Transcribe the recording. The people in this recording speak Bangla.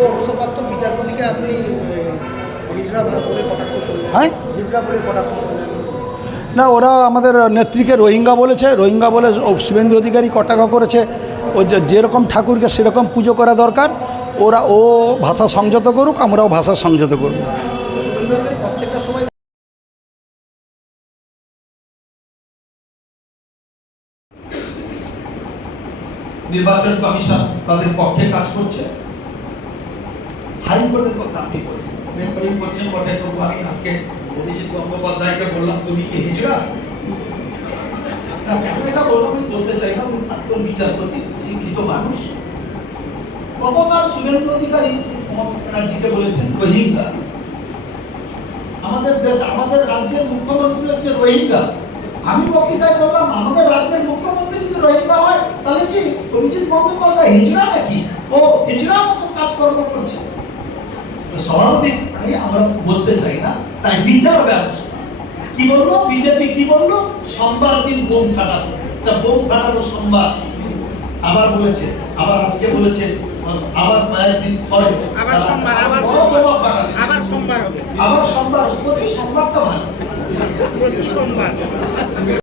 তো অবসরপ্রাপ্ত বিচারপতিকে আপনি হিজড়া বলে কটাক্ষ করলেন, হ্যাঁ হিজড়া বলে কটাক্ষ করলেন। না, ওরা আমাদের নেত্রীকে রোহিঙ্গা বলেছে, রোহিঙ্গা বলে শুভেন্দু অধিকারী কটাক্ষ করেছে। ও যেরকম ঠাকুরকে সেরকম পুজো করা দরকার, ও ভাষা সংযত করুক, আমরাও ভাষা সংযত করব। তো শুভেন্দু অধিকারী প্রত্যেকটা সময় নির্বাচন কমিশন তাদের পক্ষে কাজ করছে। হাইকোর্টের কথা আপনি রেফারিং করছেন বটে, তবু আমি আজকে অভিজিৎ গঙ্গোপাধ্যায়কে বললাম তুমি কি হিজড়া? কেন এটা বললাম আমি বলতে চাই না, উনি প্রাক্তন বিচারপতি, শিক্ষিত মানুষ। গতকাল শুভেন্দু অধিকারী মমতা ব্যানার্জিকে বলেছেন রোহিঙ্গা। আমাদের দেশ, আমাদের রাজ্যের মুখ্যমন্ত্রী হচ্ছে রোহিঙ্গা। আমি বক্তৃতায় বললাম আমাদের রাজ্যের মুখ্যমন্ত্রী যদি রোহিঙ্গা হয় তাহলে কি অভিজিৎ গঙ্গোপাধ্যায় হিজড়া নাকি? ও হিজড়ার মতো কাজকর্ম করছে। স্বাভাবিক আমরা বলতে চাই না, তাই বিচার ব্যবস্থা কি বললো বিজেপি, কি বললো সোমবার দিন বোম ফাটানো, বোম ফাটানো সোমবার আবার বলেছে, আবার আজকে বলেছে, আবার কয়েকদিন পরে আবার সোমবার হবে, আবার সোমবার, প্রতি সোমবারটা ভালো, প্রতি সোমবার।